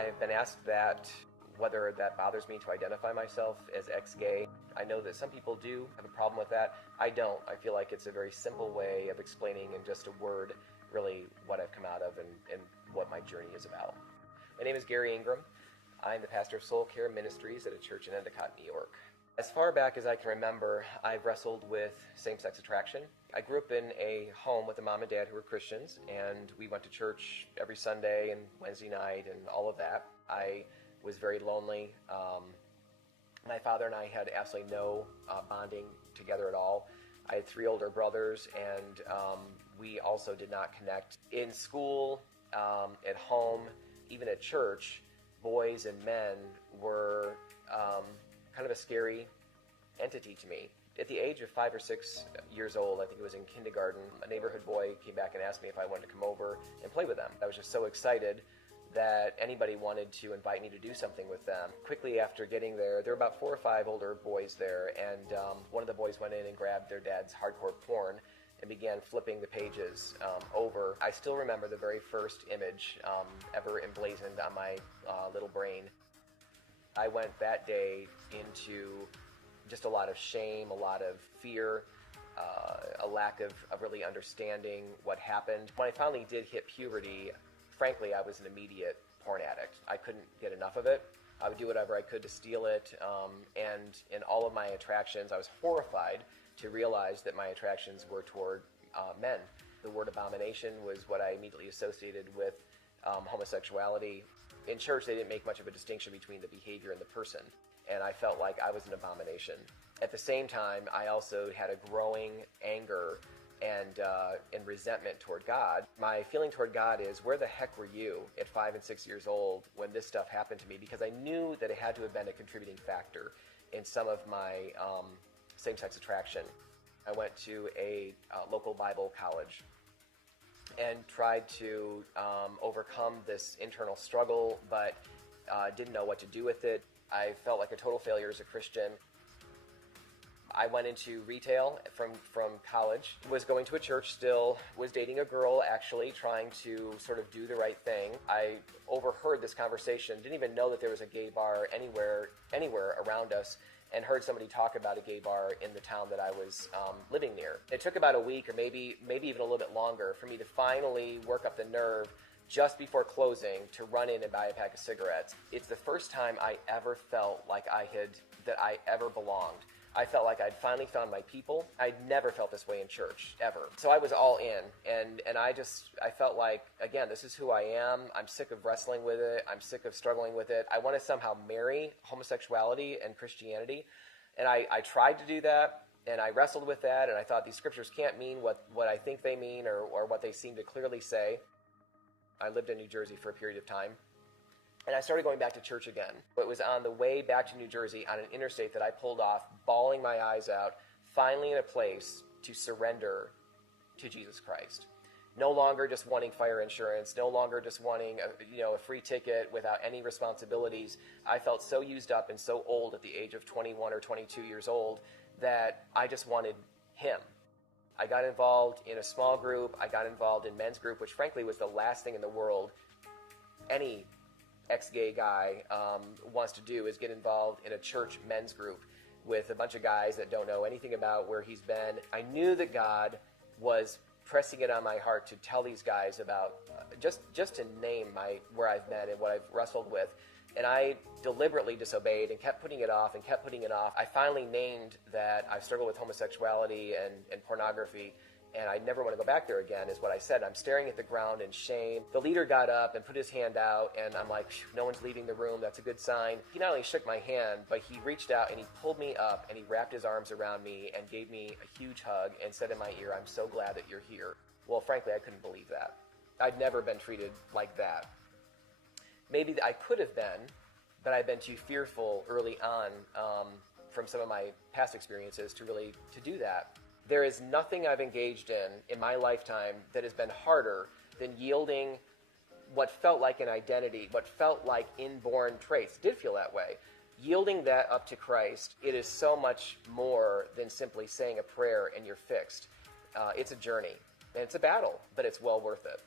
I've been asked that, whether that bothers me to identify myself as ex-gay. I know that some people do have a problem with that. I don't. I feel like it's a very simple way of explaining in just a word really what I've come out of and what my journey is about. My name is Garry Ingraham. I'm the pastor of Soul Care Ministries at a church in Endicott, New York. As far back as I can remember, I've wrestled with same-sex attraction. I grew up in a home with a mom and dad who were Christians, and we went to church every Sunday and Wednesday night and all of that. I was very lonely. My father and I had absolutely no bonding together at all. I had 3 older brothers, and we also did not connect. In school, at home, even at church, boys and men were kind of a scary entity to me. At the age of 5 or 6 years old, I think it was in kindergarten, a neighborhood boy came back and asked me if I wanted to come over and play with them. I was just so excited that anybody wanted to invite me to do something with them. Quickly after getting there were about 4 or 5 older boys there, and one of the boys went in and grabbed their dad's hardcore porn and began flipping the pages over. I still remember the very first image ever emblazoned on my little brain. I went that day into just a lot of shame, a lot of fear, a lack of really understanding what happened. When I finally did hit puberty, frankly, I was an immediate porn addict. I couldn't get enough of it. I would do whatever I could to steal it, and in all of my attractions, I was horrified to realize that my attractions were toward men. The word abomination was what I immediately associated with homosexuality. In church, they didn't make much of a distinction between the behavior and the person, and I felt like I was an abomination. At the same time, I also had a growing anger and resentment toward God. My feeling toward God is, where the heck were you at 5 and 6 years old when this stuff happened to me? Because I knew that it had to have been a contributing factor in some of my same-sex attraction. I went to a local Bible college and tried to overcome this internal struggle, but didn't know what to do with it. I felt like a total failure as a Christian. I went into retail from college, was going to a church still, was dating a girl actually, trying to sort of do the right thing. I overheard this conversation, didn't even know that there was a gay bar anywhere around us, and heard somebody talk about a gay bar in the town that I was living near. It took about a week or maybe even a little bit longer for me to finally work up the nerve just before closing to run in and buy a pack of cigarettes. It's the first time I ever felt like that I ever belonged. I felt like I'd finally found my people. I'd never felt this way in church, ever. So I was all in, and I felt like, again, this is who I am. I'm sick of wrestling with it. I'm sick of struggling with it. I want to somehow marry homosexuality and Christianity, and I tried to do that, and I wrestled with that, and I thought these scriptures can't mean what I think they mean or what they seem to clearly say. I lived in New Jersey for a period of time, and I started going back to church again. It was on the way back to New Jersey on an interstate that I pulled off, bawling my eyes out, finally in a place to surrender to Jesus Christ. No longer just wanting fire insurance, no longer just wanting a free ticket without any responsibilities. I felt so used up and so old at the age of 21 or 22 years old that I just wanted Him. I got involved in a small group. I got involved in men's group, which frankly was the last thing in the world any ex-gay guy wants to do, is get involved in a church men's group with a bunch of guys that don't know anything about where he's been. I knew that God was pressing it on my heart to tell these guys about, just to name where I've been and what I've wrestled with. And I deliberately disobeyed and kept putting it off and kept putting it off. I finally named that I've struggled with homosexuality and pornography, and I never want to go back there again, is what I said. I'm staring at the ground in shame. The leader got up and put his hand out, and I'm like, no one's leaving the room. That's a good sign. He not only shook my hand, but he reached out and he pulled me up and he wrapped his arms around me and gave me a huge hug and said in my ear, "I'm so glad that you're here." Well, frankly, I couldn't believe that. I'd never been treated like that. Maybe I could have been, but I'd been too fearful early on from some of my past experiences to do that. There is nothing I've engaged in my lifetime that has been harder than yielding what felt like an identity, what felt like inborn traits. It did feel that way. Yielding that up to Christ, it is so much more than simply saying a prayer and you're fixed. It's a journey, and it's a battle, but it's well worth it.